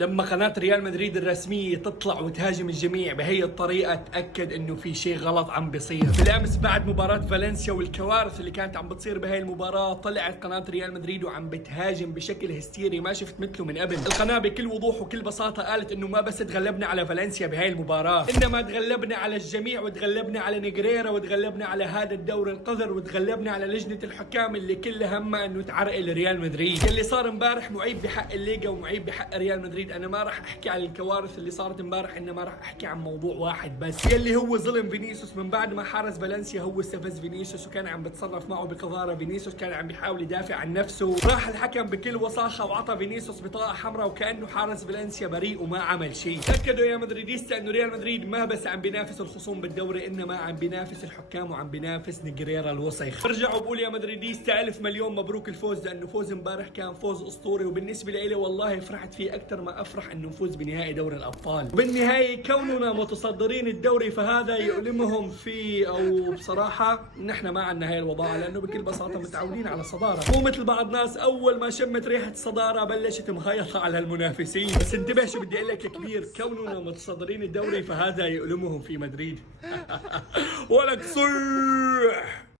لما قناة ريال مدريد الرسمية تطلع وتهاجم الجميع بهي الطريقة تأكد انه في شيء غلط عم بيصير. بالامس بعد مباراة فالنسيا والكوارث اللي كانت عم بتصير بهي المباراة، طلعت قناة ريال مدريد وعم بتهاجم بشكل هستيري ما شفت مثله من قبل. القناة بكل وضوح وكل بساطة قالت انه ما بس تغلبنا على فالنسيا بهي المباراة، انما تغلبنا على الجميع وتغلبنا على نيجريرا وتغلبنا على هذا الدوري القذر وتغلبنا على لجنة الحكام اللي كل همها انه تعرقل ريال مدريد. اللي صار امبارح معيب بحق الليغا ومعيب بحق ريال مدريد. انا ما راح احكي عن الكوارث اللي صارت امبارح، انما راح احكي عن موضوع واحد بس، يلي هو ظلم فينيسيوس. من بعد ما حارس فالنسيا هو استفز فينيسيوس وكان عم بتصرف معه بقذاره، فينيسيوس كان عم بيحاول يدافع عن نفسه، راح الحكم بكل وساخه وعطى فينيسيوس بطاقه حمراء وكانه حارس فالنسيا بريء وما عمل شيء. تاكدوا يا مدريديستا انه ريال مدريد ما بس عم بينافس الخصوم بالدوري، انما عم بينافس الحكام وعم بينافس نيجريرا الوسخ. برجع وبقول يا مدريديستا الف مليون مبروك الفوز، لانه فوز امبارح كان فوز اسطوري، وبالنسبه لي والله فرحت فيه اكثر ما افرح انه نفوز بنهائي دوري الابطال. وبالنهايه كوننا متصدرين الدوري فهذا يؤلمهم فيه، او بصراحه نحن ما عندنا هاي الوضاعه، لانه بكل بساطه متعودين على الصداره، مو مثل بعض ناس اول ما شمت ريحه الصداره بلشت مهيصه على المنافسين. بس انتبه شو بدي اقول لك يا كبير، كوننا متصدرين الدوري فهذا يؤلمهم في مدريد. ولك صيح.